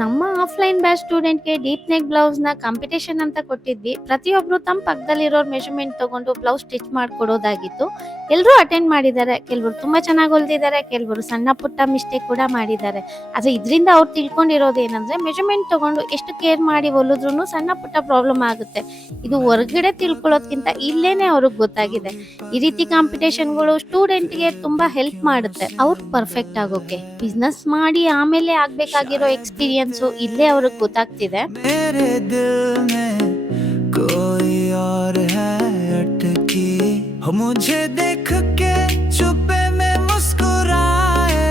ನಮ್ಮ offline batch ಸ್ಟೂಡೆಂಟ್ಗೆ deep neck blouse ನ ಕಾಂಪಿಟೇಷನ್ ಅಂತ ಕೊಟ್ಟಿದ್ವಿ. ಪ್ರತಿಯೊಬ್ರು ತಮ್ಮ ಪಕ್ಕದಲ್ಲಿರೋರ್ ಮೆಷರ್ಮೆಂಟ್ ತಗೊಂಡು ಬ್ಲೌಸ್ ಸ್ಟಿಚ್ ಮಾಡ್ಕೊಡೋದಾಗಿತ್ತು. ಎಲ್ಲರೂ ಅಟೆಂಡ್ ಮಾಡಿದ್ದಾರೆ. ಕೆಲವರು ತುಂಬಾ ಚೆನ್ನಾಗಿ ಹೊಲ್ದಿದ್ದಾರೆ, ಕೆಲವರು ಸಣ್ಣ ಪುಟ್ಟ ಮಿಸ್ಟೇಕ್ ಕೂಡ ಮಾಡಿದ್ದಾರೆ. ಆದ್ರೆ ಇದರಿಂದ ಅವ್ರು ತಿಳ್ಕೊಂಡಿರೋದೇನಂದ್ರೆ ಮೆಷರ್ಮೆಂಟ್ ತಗೊಂಡು ಎಷ್ಟು ಕೇರ್ ಮಾಡಿ ಹೊಲಿದ್ರು ಸಣ್ಣ ಪುಟ್ಟ ಪ್ರಾಬ್ಲಮ್ ಆಗುತ್ತೆ. ಇದು ಹೊರಗಡೆ ತಿಳ್ಕೊಳ್ಳೋದ್ಕಿಂತ ಇಲ್ಲೇನೆ ಅವ್ರಿಗೆ ಗೊತ್ತಾಗಿದೆ. ಈ ರೀತಿ ಕಾಂಪಿಟೇಷನ್ಗಳು ಸ್ಟೂಡೆಂಟ್ಗೆ ತುಂಬಾ ಹೆಲ್ಪ್ ಮಾಡುತ್ತೆ ಅವ್ರು ಪರ್ಫೆಕ್ಟ್ ಆಗೋಕೆ. ಬಿಸ್ನೆಸ್ ಮಾಡಿ ಆಮೇಲೆ ಆಗ್ಬೇಕಾಗಿರೋ ಎಕ್ಸ್ಪೀರಿಯನ್ಸ್ ಇಲ್ಲೇ ಅವ್ರಿಗೆ ಗೊತ್ತಾಗ್ತಿದೆ. मेरे दिल में कोई और है अटकी हो, मुझे देख के चुप्पे में मुस्कुराए,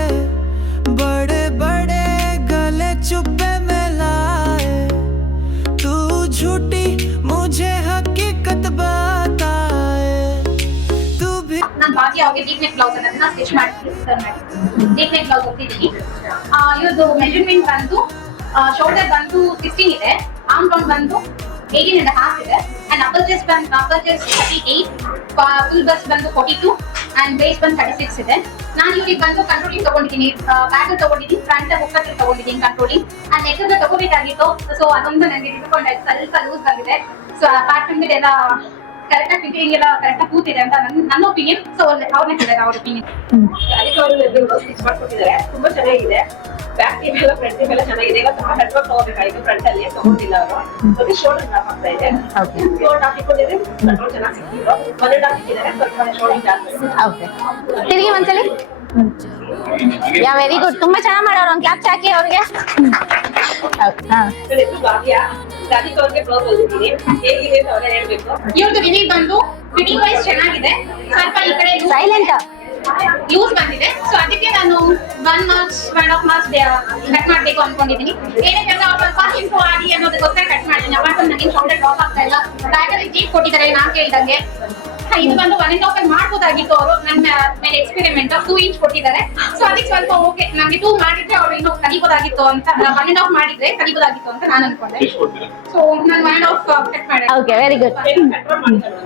बड़े बड़े गले चुप्पे में लाए, तू झूठी मुझे हकीकत बताए, तू भी ನಾನು ಬಾಕಿ ಅವ್ರಿಗೆ ಡೀಪ್ ನೆಕ್ ಬ್ಲೌಸ್ ಅನ್ನೋದನ್ನ ಸ್ಟಿಚ್ ಮಾಡಿ ಡೀಪ್ ನೆಕ್ ಬ್ಲೌಸ್ ಹೋಗ್ತಿದ್ದೀನಿ. ಇವ್ರದ್ದು ಮೆಜರ್ಮೆಂಟ್ ಬಂದು ಶೋಲ್ಡರ್ ಬಂದು 16 ಇದೆ, ಆರ್ಮ್ ರೌಂಡ್ ಬಂದು 18.5 ಇದೆ, and upper chest 38, full bust ಬಂದು 42 ಅಂಡ್ ಬೇಸ್ ಬಂದು 36 ಇದೆ. ನಾನು ಇವ್ರಿಗೆ ಬಂದು ಕಂಟ್ರೋಲಿಂಗ್ ತಗೊಂಡಿದ್ದೀನಿ, ಬ್ಯಾಕ್ ತಗೊಂಡಿದ್ದೀನಿ, ಫ್ರಂಟ್ ಹುಕ್ಕಲ್ಲಿ ತಗೊಂಡಿದ್ದೀನಿ ಕಂಟ್ರೋಲಿಂಗ್, ಅಂಡ್ ನೆಕ್ ತಗೋಬೇಕಾಗಿತ್ತು. ಸೊ ಅದೊಂದು ನನಗೆ ಇಟ್ಕೊಂಡೆ ಸ್ವಲ್ಪ ಲೂಸ್ ಬಂದಿದೆ. ಸೊ ಪ್ಯಾಟರ್ನ್ ಎಲ್ಲ ಕರೆಕ್ಟ್ ಆಗಿ ಫಿಟ್ಟಿಂಗ್ ಎಲ್ಲ ಕರೆಕ್ಟ್ ಆಗಿ ಕೂತಿದೆ ಅಂತ ನನ್ನ ಒಪಿನಿಯನ್. ಸೊ ಅವ್ರನ್ನೇ ಕೇಳಿದ್ರೆ ಅವ್ರ ಒಪಿನಿಯನ್. ಅದಕ್ಕೆ ಅವರು ಸ್ಟಿಚ್ ಮಾಡ್ಕೊಟ್ಟಿದ್ದಾರೆ, ತುಂಬಾ ಚೆನ್ನಾಗಿದೆ. ಬ್ಯಾಕ್ ಟೀಮ್ ಎಲ್ಲ ಫ್ರಂಟ್ ಟೀಮ್ ಎಲ್ಲ ಚೆನ್ನಾಗಿದೆ. ಈಗ ತುಂಬಾ ಹೆಡ್ ವರ್ಕ್ ತಗೋಬೇಕಾಗಿತ್ತು, ಫ್ರಂಟ್ ಅಲ್ಲಿ ತಗೊಂಡಿಲ್ಲ ಅವರು. ಮತ್ತೆ ಶೋಲ್ಡರ್ ಡ್ರಾಪ್ ಆಗ್ತಾ ಇದೆ, ಶೋಲ್ಡರ್ ಹಾಕಿಕೊಂಡಿದ್ರೆ ಕಂಟ್ರೋಲ್ ಚೆನ್ನಾಗಿ ಸಿಕ್ಕಿದ್ರು. ಮೊದಲು ಹಾಕಿದ್ದಾರೆ, ಸ್ವಲ್ಪ ಶೋಲ್ಡರ್ ಜಾಸ್ತಿ. ತಿರುಗಿ ಒಂದ್ಸಲಿ. ಯಾ ವೆರಿ ಗುಡ್, ತುಂಬಾ ಚೆನ್ನಾಗಿ ಮಾಡೋರು. ಒಂದು ಕ್ಲಾಪ್ ಹಾಕಿ ಅವ್ರಿಗೆ. ರಾಧಿಕಾ ಅವ್ರಿಗೆ ಬ್ಲೌಸ್ ಓದಿದ್ದೀನಿ, ಹೇಗಿದೆ ಅಂತ ಅವರೇ ಹೇಳ್ಬೇಕು. ಇವ್ರದ್ದು ರಿವ್ಯೂ ಬಂದು ಫಿಟ್ಟಿಂಗ್ ವೈಸ್ ಚೆನ್ನಾಗಿದೆ, ಸ್ವಲ್ಪ ಈ ಕಡೆ ಸೈಲೆಂಟ್ ಲೂಸ್ ಬಂದಿದೆ. ಸೊ ಅದಕ್ಕೆ ನಾನು 1 ಮಾರ್ಕ್ಸ್ 1.5 ಮಾರ್ಕ್ಸ್ ಕಟ್ ಮಾಡ್ಬೇಕು ಅನ್ಕೊಂಡಿದ್ದೀನಿ. ಏನಕ್ಕೆ ಅವ್ರು ಸ್ವಲ್ಪ ಇಂಪ್ರೂವ್ ಆಗಿ ಅನ್ನೋದಕ್ಕೋಸ್ಕರ ಕಟ್ ಮಾಡಿದ್ದೀನಿ. ಅವತ್ತು ನನಗೆ ಶೋಲ್ಡರ್ ಡ್ರಾಪ್ ಆಗ್ತಾ ಇಲ್ಲ. ಬ್ಯಾಕ್ ಅಲ್ಲಿ ಜೀಪ್ ಕೊಟ್ಟಿದ್ದಾರೆ ನಾನು ಕೇಳಿದಂಗೆ. ಇದು ಬಂದು 1.5 ಮಾಡ್ಬೋದಾಗಿತ್ತು. ಅವರು ನನ್ನ ಮೇಲೆ ಎಕ್ಸ್ಪೆರಿಮೆಂಟ್ 2 ಇಂಚ್ ಕೊಟ್ಟಿದ್ದಾರೆ. ಸೊ ಅದಕ್ಕೆ ಸ್ವಲ್ಪ ಓಕೆ, ನಮ್ಗೆ 2 ಮಾಡಿದ್ರೆ ಅವ್ರು ಇನ್ನೂ ಕಲಿಬೋದಾಗಿತ್ತು ಅಂತ, 1.5 ಮಾಡಿದ್ರೆ ಕಲಿಬೋದಾಗಿತ್ತು ಅಂತ ನಾನು ಅನ್ಕೊಂಡೆ. ಸೊ ನಾನು 1.5 ಕಟ್ ಮಾಡಿದೆ. Okay, very good. ಕಂಟ್ರೋಲ್ ಮಾಡಿದ್ದಾರೆ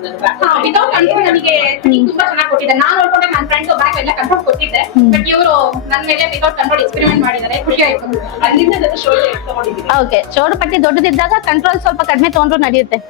ವಿತೌಟ್ ಕಂಟ್ರೋಲ್ ನನಗೆ ತುಂಬಾ ಚೆನ್ನಾಗಿ ಕೊಟ್ಟಿದ್ದಾರೆ. ನಾನು ನೋಡ್ಕೊಂಡೆ ನನ್ನ ಫ್ರೆಂಡ್ ಬ್ಯಾಕ್ ಎಲ್ಲ ಕಂಟ್ರೋಲ್ ಕೊಟ್ಟಿದ್ದೆ, ಬಟ್ ಇವರು ನನ್ನ ಮೇಲೆ ವಿತೌಟ್ ಕಂಟ್ರೋಲ್ ಎಕ್ಸ್ಪೆರಿಮೆಂಟ್ ಮಾಡಿದ್ದಾರೆ. ಖುಷಿ ಆಯ್ತು. ಅಲ್ಲಿಂದ ಶೋಲ್ಡರ್ ತಗೊಂಡಿದ್ದೀನಿ. ಓಕೆ, ಚೋಡು ಪಟ್ಟಿ ದೊಡ್ಡದಿದ್ದಾಗ ಕಂಟ್ರೋಲ್ ಸ್ವಲ್ಪ ಕಡಿಮೆ ತಗೊಂಡ್ರು ನಡೆಯುತ್ತೆ.